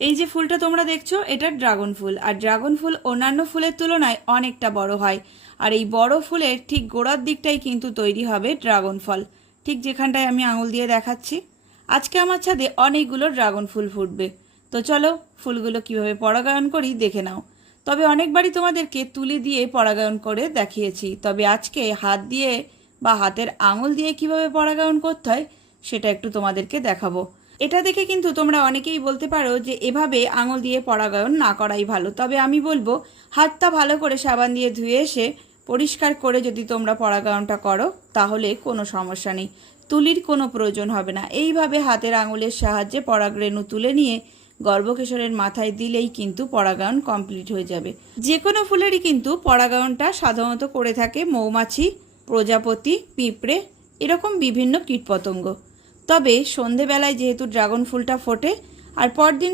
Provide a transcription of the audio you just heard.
এই যে ফুলটা তোমরা দেখছো এটা ড্রাগন ফুল, আর ড্রাগন ফুল অন্যান্য ফুলের তুলনায় অনেকটা বড় হয়। আর এই বড় ফুলের ঠিক গোড়ার দিকটাই কিন্তু তৈরি হবে ড্রাগন ফল, ঠিক যেখানটায় আমি আঙুল দিয়ে দেখাচ্ছি। আজকে আমার ছাদে অনেকগুলো ড্রাগন ফুল ফুটবে। তো চলো ফুলগুলো কিভাবে পরাগায়ন করি দেখে নাও। তবে অনেকবারই তোমাদেরকে তুলি দিয়ে পরাগায়ন করে দেখিয়েছি, তবে আজকে হাত দিয়ে বা হাতের আঙুল দিয়ে কিভাবে পরাগায়ন করতে হয় সেটা একটু তোমাদেরকে দেখাবো। এটা দেখে কিন্তু তোমরা অনেকেই বলতে পারো যে এভাবে আঙুল দিয়ে পরাগায়ন না করাই ভালো, তবে আমি বলবো হাতটা ভালো করে সাবান দিয়ে ধুয়ে এসে পরিষ্কার করে যদি তোমরা পরাগায়নটা করো তাহলে কোনো সমস্যা নেই, তুলির কোনো প্রয়োজন হবে না। এইভাবে হাতের আঙুলের সাহায্যে পরাগরেণু তুলে নিয়ে গর্ভকেশরের মাথায় দিলেই কিন্তু পরাগায়ন কমপ্লিট হয়ে যাবে। যে কোনো ফুলেরই কিন্তু পরাগায়নটা সাধারণত করে থাকে মৌমাছি, প্রজাপতি, পিঁপড়ে, এরকম বিভিন্ন কীটপতঙ্গ। তবে সন্ধেবেলায় যেহেতু ড্রাগন ফুলটা ফোটে আর পরদিন